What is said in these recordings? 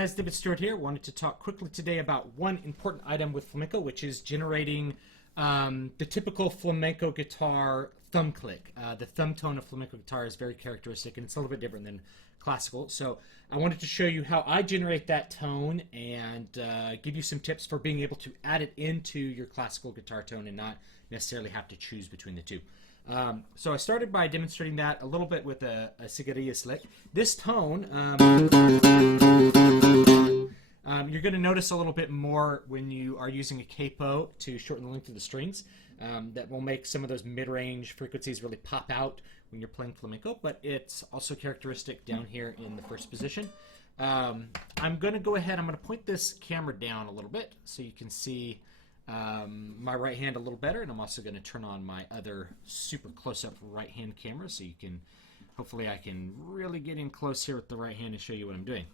guys, David Stewart here. Wanted to talk quickly today about one important item with flamenco, which is generating the typical flamenco guitar thumb click. The thumb tone of flamenco guitar is very characteristic, and it's a little bit different than classical. So I wanted to show you how I generate that tone and give you some tips for being able to add it into your classical guitar tone and not necessarily have to choose between the two. So I started by demonstrating that a little bit with a cigarillas lick. This tone, you're going to notice a little bit more when you are using a capo to shorten the length of the strings. That will make some of those mid-range frequencies really pop out when you're playing flamenco, but it's also characteristic down here in the first position. I'm going to go ahead, I'm going to point this camera down a little bit so you can see my right hand a little better, and I'm also going to turn on my other super close-up right hand camera so you can, hopefully I can really get in close here with the right hand and show you what I'm doing.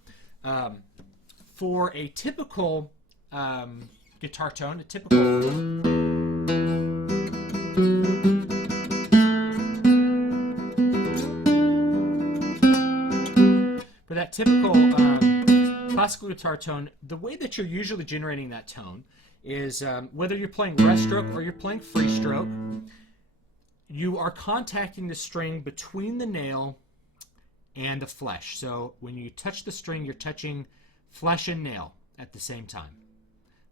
For a typical guitar tone, a typical for that typical classical guitar tone, the way that you're usually generating that tone is whether you're playing rest stroke or you're playing free stroke, you are contacting the string between the nail and the flesh. So when you touch the string, you're touching flesh and nail at the same time.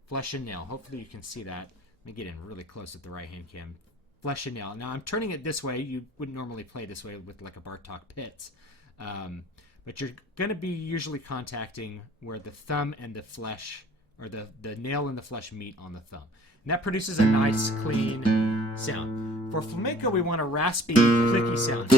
Flesh and nail. Hopefully you can see that. Let me get in really close at the right hand cam. Flesh and nail. Now I'm turning it this way. You wouldn't normally play this way with like a Bartok Pitts. But you're going to be usually contacting where the thumb and the flesh, or the nail and the flesh meet on the thumb. And that produces a nice, clean sound. For flamenco, we want a raspy, clicky sound.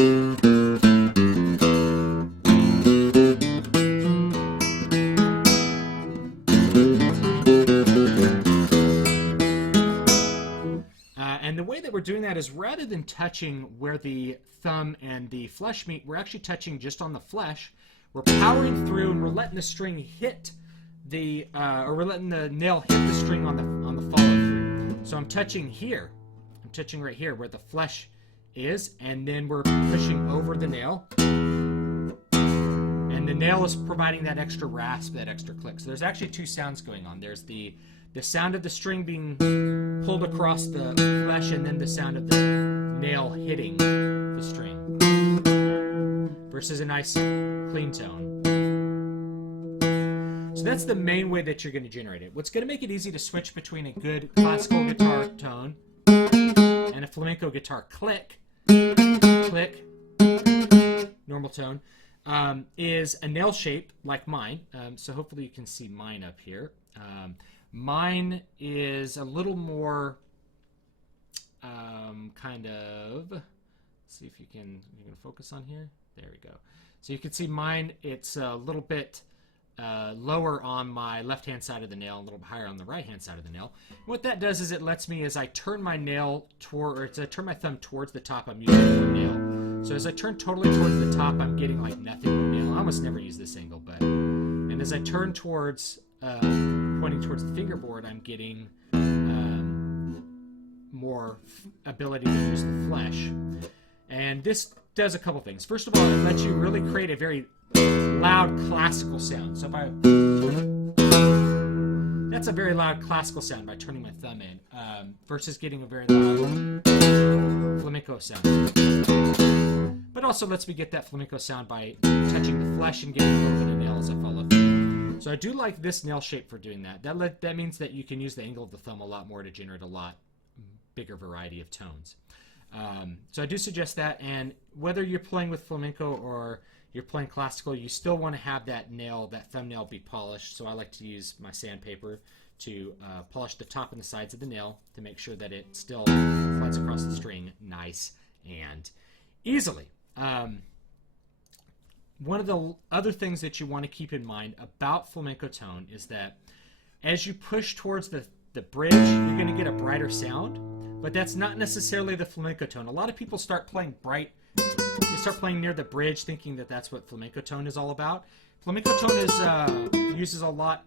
And the way that we're doing that is rather than touching where the thumb and the flesh meet, we're actually touching just on the flesh. We're powering through and we're letting the string hit or we're letting the nail hit the string on the follow through. So I'm touching here. I'm touching right here where the flesh is, and then we're pushing over the nail. And the nail is providing that extra rasp, that extra click. So there's actually two sounds going on. There's the sound of the string being pulled across the flesh, and then the sound of the nail hitting the string. Versus a nice clean tone. So that's the main way that you're going to generate it. What's going to make it easy to switch between a good classical guitar tone and a flamenco guitar click, normal tone, is a nail shape like mine. So hopefully you can see mine up here. Mine is a little more kind of, let's see if you can focus on here. There we go. So you can see mine, it's a little bit lower on my left-hand side of the nail, a little bit higher on the right-hand side of the nail. What that does is it lets me, as I turn my nail toward, or as I turn my thumb towards the top, I'm using one nail. So as I turn totally towards the top, I'm getting like nothing but nail. I almost never use this angle, but, and as I turn towards, pointing towards the fingerboard, I'm getting more ability to use the flesh. And this does a couple things. First of all, it lets you really create a very loud classical sound. So if that's a very loud classical sound by turning my thumb in, versus getting a very loud flamenco sound. But also lets me get that flamenco sound by touching the flesh and getting a little bit of nail as I follow through. So I do like this nail shape for doing that. That means that you can use the angle of the thumb a lot more to generate a lot bigger variety of tones. So I do suggest that, and whether you're playing with flamenco or you're playing classical, you still want to have that nail, that thumbnail be polished. So I like to use my sandpaper to polish the top and the sides of the nail to make sure that it still slides across the string nice and easily. One of the other things that you want to keep in mind about flamenco tone is that as you push towards the bridge, you're going to get a brighter sound, but that's not necessarily the flamenco tone. A lot of people start playing bright, they start playing near the bridge thinking that that's what flamenco tone is all about. Flamenco tone uses a lot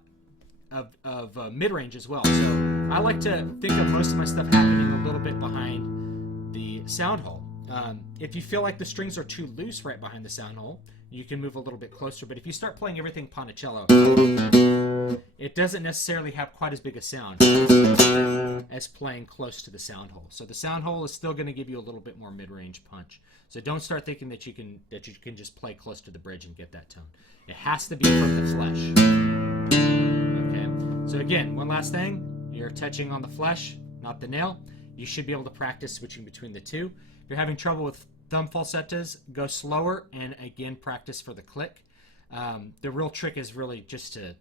of mid-range as well, so I like to think of most of my stuff happening a little bit behind the sound hole. If you feel like the strings are too loose right behind the sound hole, you can move a little bit closer. But if you start playing everything Ponticello, it doesn't necessarily have quite as big a sound as playing close to the sound hole. So the sound hole is still going to give you a little bit more mid-range punch. So don't start thinking that you can just play close to the bridge and get that tone. It has to be from the flesh. Okay. So again, one last thing: you're touching on the flesh, not the nail. You should be able to practice switching between the two. If you're having trouble with thumb falsettos, go slower and again practice for the click. The real trick is really just to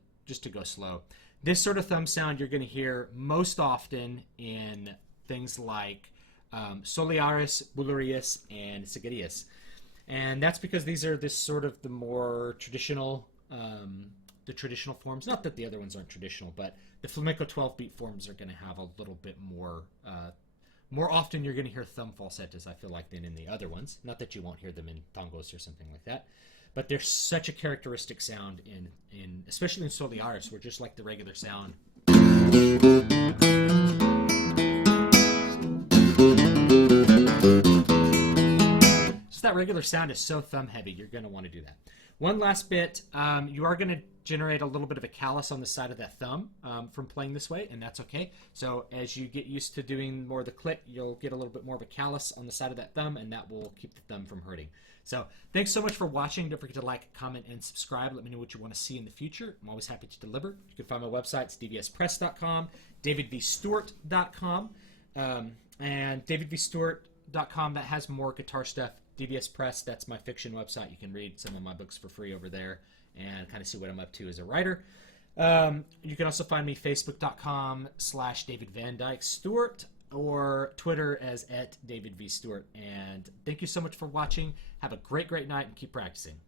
go slow. This sort of thumb sound you're going to hear most often in things like Solearis, Bullerius, and Sigarius. And that's because these are the more traditional, the traditional forms. Not that the other ones aren't traditional, but the flamenco 12-beat forms are going to have a little bit more. More often you're going to hear thumb falsettos, I feel like, than in the other ones. Not that you won't hear them in tangos or something like that. But there's such a characteristic sound in especially in Solearis, where just like the regular sound. So that regular sound is so thumb heavy, you're going to want to do that. One last bit, you are going to generate a little bit of a callus on the side of that thumb from playing this way, and that's okay. So as you get used to doing more of the click, you'll get a little bit more of a callus on the side of that thumb, and that will keep the thumb from hurting. So thanks so much for watching. Don't forget to like, comment, and subscribe. Let me know what you want to see in the future. I'm always happy to deliver. You can find my website. It's dvspress.com, davidvstewart.com, and davidvstewart.com, that has more guitar stuff. DVS Press, that's my fiction website. You can read some of my books for free over there and kind of see what I'm up to as a writer. You can also find me facebook.com/David Van Dyke Stewart, or Twitter as @DavidVStewart. And thank you so much for watching. Have a great night and keep practicing.